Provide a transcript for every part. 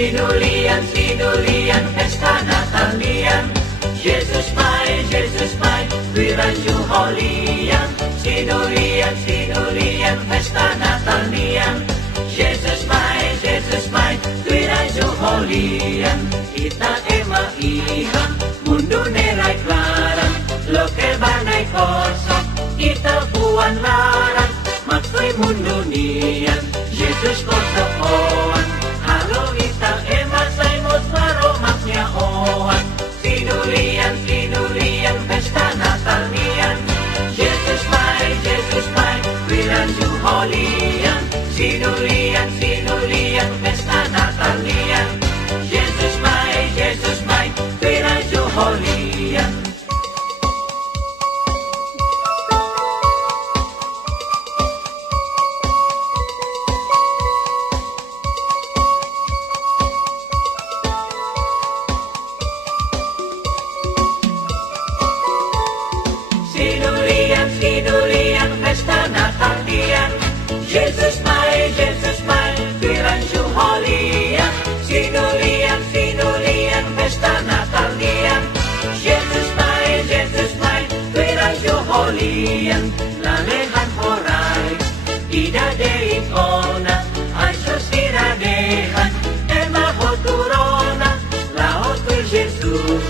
Sinulian, sinulian, pesta Natalian. Jezus mai, wiranju holian. Sinulian, sinulian, pesta Natalian. Jezus mai, wiranju holian. Ita ema iham, mundu nerai klaran. Loke banai kosong, ita buan laran. Maksoi mundu nian, Jezus koso oan. Halo ita ema saimot maro maknya oan. Sinulian, sinulian, pesta Natalian. Jezus mai, wiranju holian. Sinulian, sinulian, pesta Natalian. Jezus mai, wiranju holian. Sinulian, pesta Natalian. Jezus mai, wiranju holian. Sinulian, sinulian, pesta Natalian. Jezus mai, wiranju holian. Lalehan horai, ida dein ona. Ansos iradehan, ema hoturona. Laotu Jesus,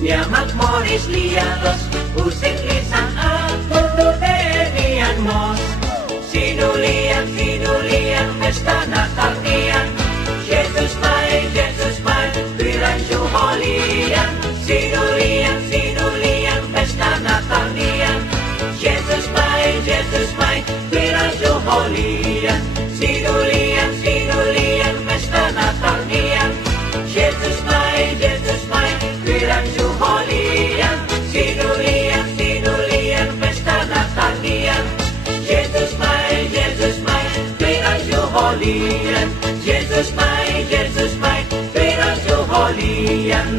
niamak moris liados. Using lisan aku dudenian mos. Sinulian, sinulian, pesta Natalian. Jezus mai, wiranju holian. Sinulian, sinulian, pesta Natalian. Jezus mai, wiranju holian. Sinulian, sinulian, pesta Natalian. Jezus mai, wiranju holian. Sinulian, sinulian, pesta Natalian. Jezus mai, wiranju holian. Jezus mai, wiranju holian.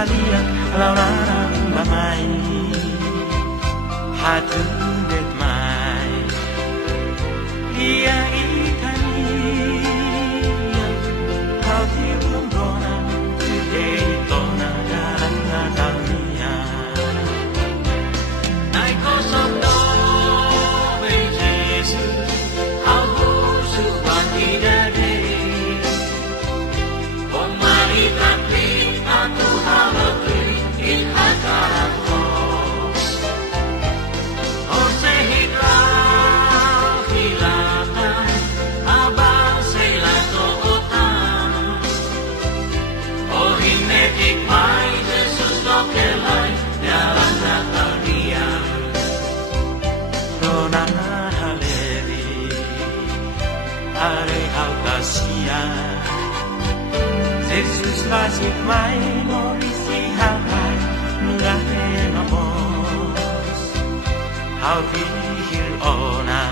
kalian launan mamai hatunet mai dia itani how ti dona today dona dalam Natalia Nai kosong do ben Jesus how su bandidade on mari tapi aku halakui in hakarakos o sehidra hilatan abang selato otan o hinetik mai Jesus lokelai dalam Natalia dona haleri are altasia Jesus masih main morisi hal nurane mamos how feel ona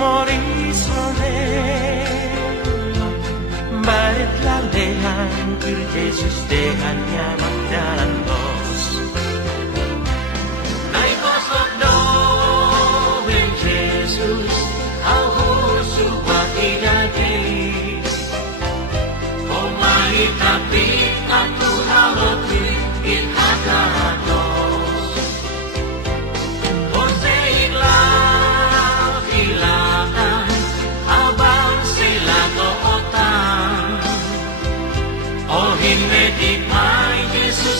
morisone bait la lehan kir Jesus dehannya dalam dos Nai kosok do ben Jesus how su bandidade tapi aku halakui in hakarakos o sehinglah hilatan abang selato otan o hinetik mai Jesus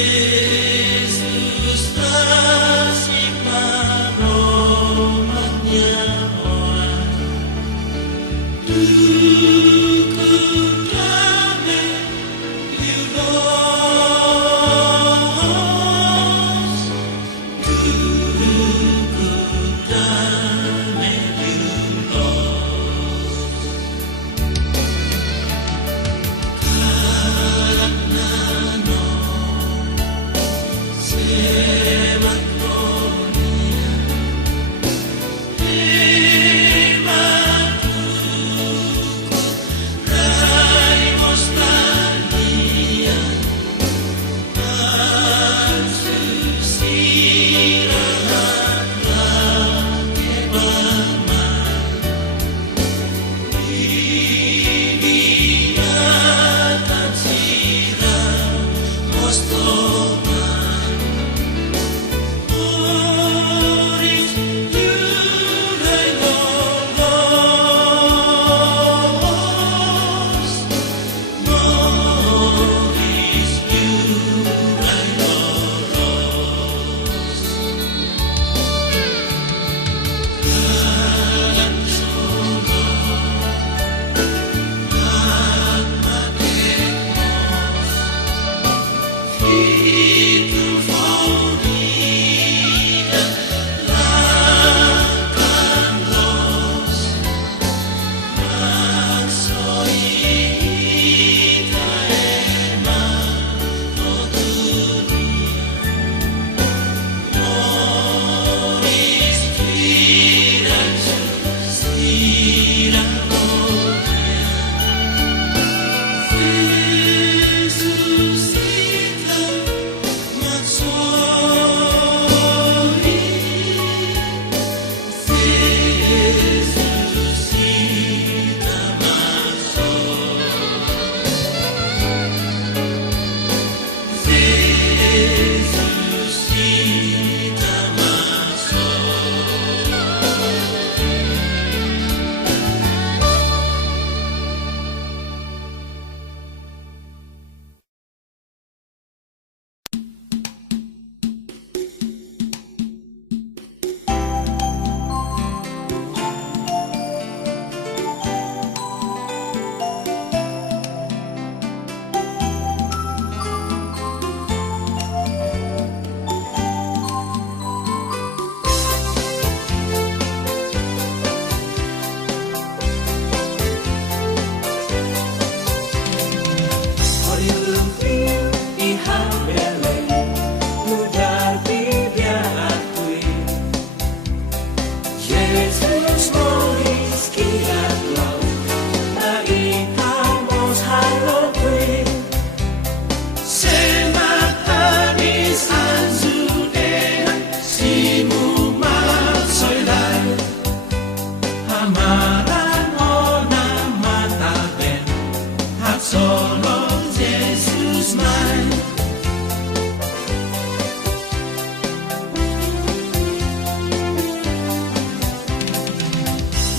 Yesus nasib aromanya orang dukun damai Yuros dukun damai Yuros karena no semat gloria hemat raimos bahagia Susirahatlah kebaman Ibinatan siram mostoman Oris yurai lolos Moris yurai lolos Dalam solo Atmatekmos Fitur fornida Lakan los Maksoita ema Moris kiran sira gloria Resuscita Matsori Resuscita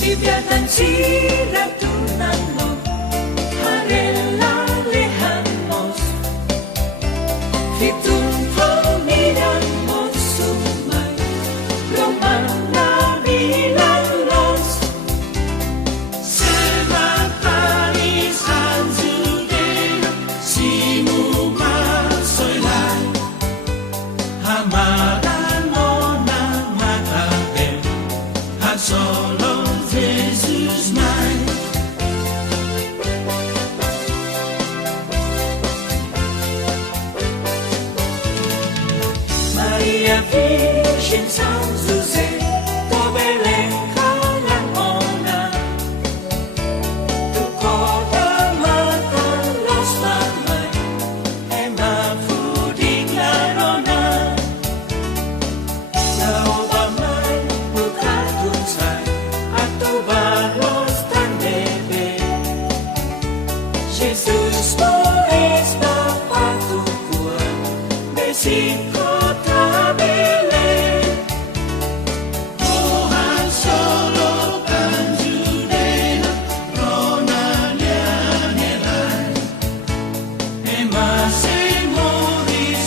Bibiatan sila tunanmo Harela lejamos Fitun fornidan mos sumay Roman na bilalos Sematanis anzuden simu masoilay Hamadan mo na mataben At solo Jesus mine Maria Virgen San Jose Tobelen kalang ona Tu kota matan los mamay Ema fuding larona Sa obamay bukatun say Ato balos tan bebe Jesus mo es papatukuan Besiko tabele Tuhan solo kanjuden Ronanya nelay Emase moris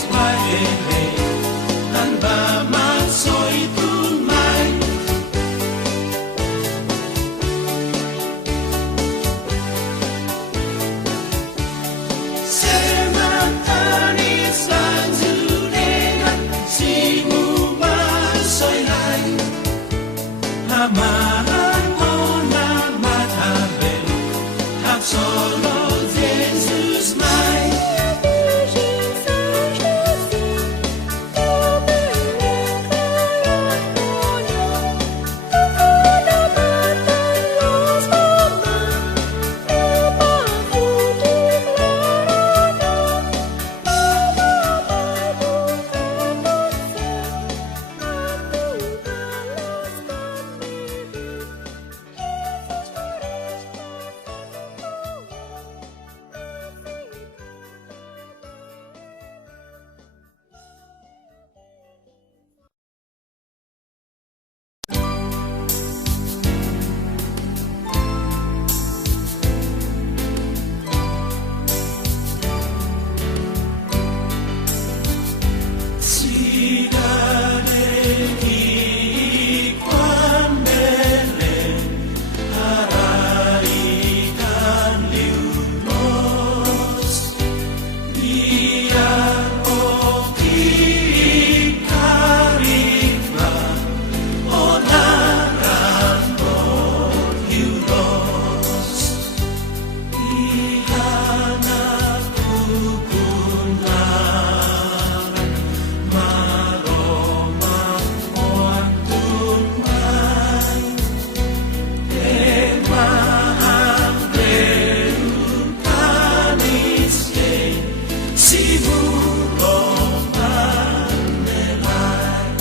simulong mandelay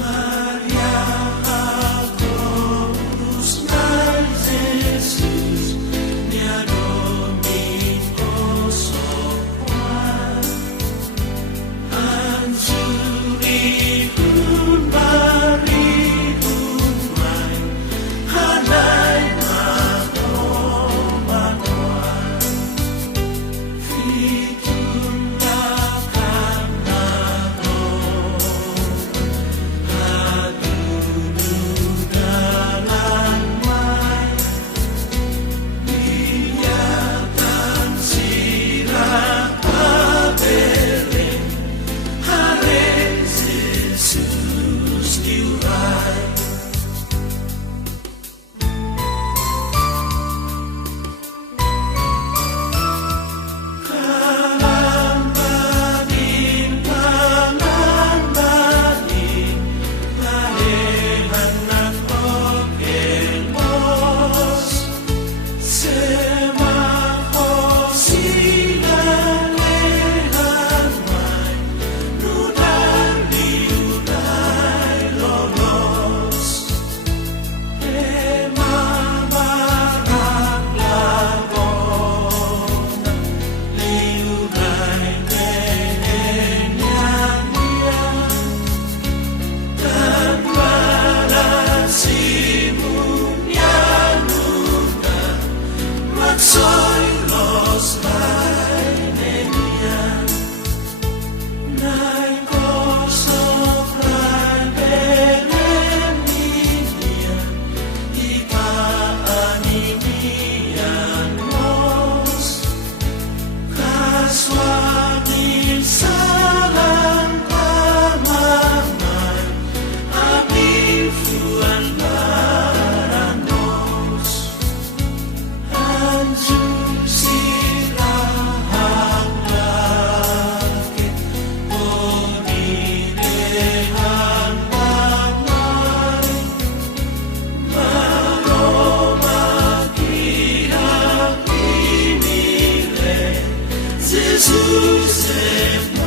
Maria Acorus nai Jesus nia Domingo sopuan Anjuri hun bari hun mai hanai makoan Fitulakan Adudu dalam mai Biarkan sirah Babelin Hari Yesus diurai Kalan badin, Ladehan nakroken bos Semako sinalehan mai Nudan diudai lolos Mabarak lagon Liurai nenen yang dia Dan balasimun yang muda Maksoi los lainnya Nai kosok rai belen dia Ikaan inian mos Kaswadin salam pamaman Abifuan baranos Anjur sirahang lakit Bodirehan pamay Maromakihan inile Jesus Emmanuel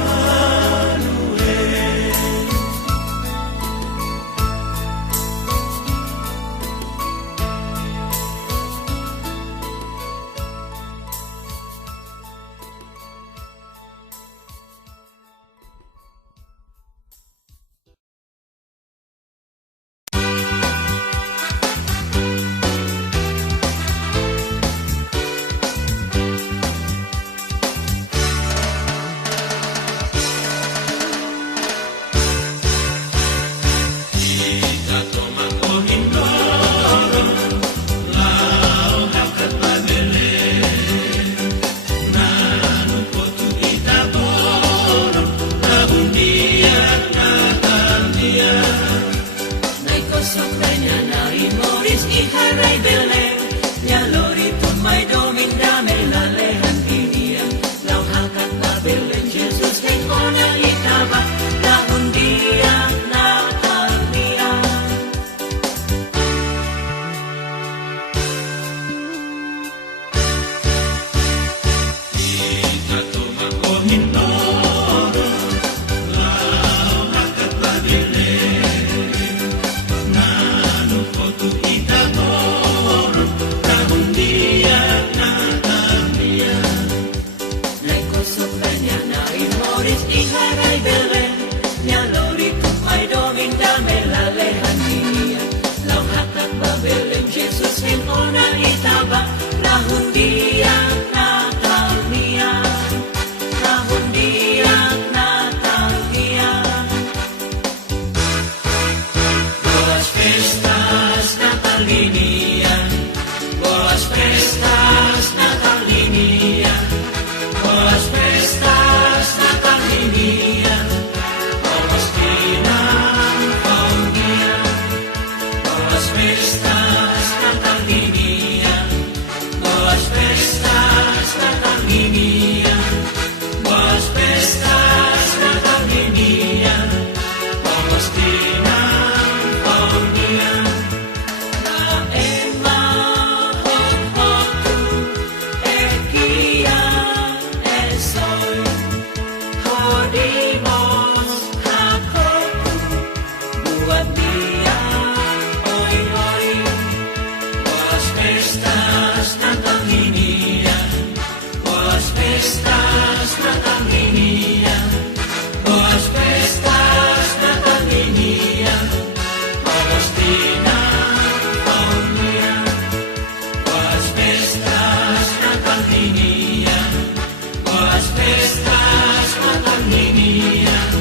Was festas natalinian,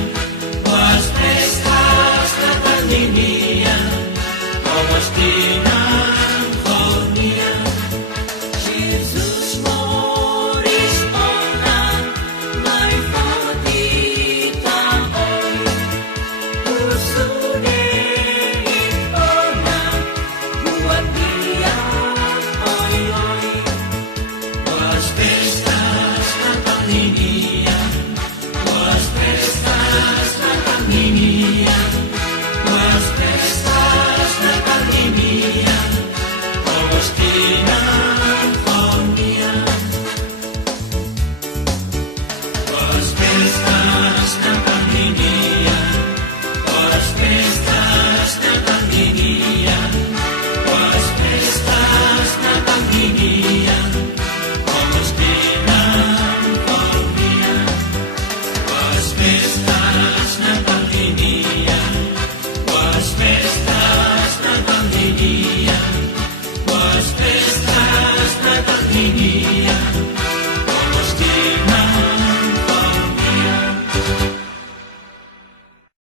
was festas natalinian, was tinangkonian. Jesus Moris Onan, may pagitang oy, pusunin Onan, buat diyan oy oy. Was festas natalinian, was festas natalinian, was festas natalinian, was tinangkonian. Was festas natalinian, was festas natalinian, was festas natalinian, was tinangkonian. Was festas natalinian.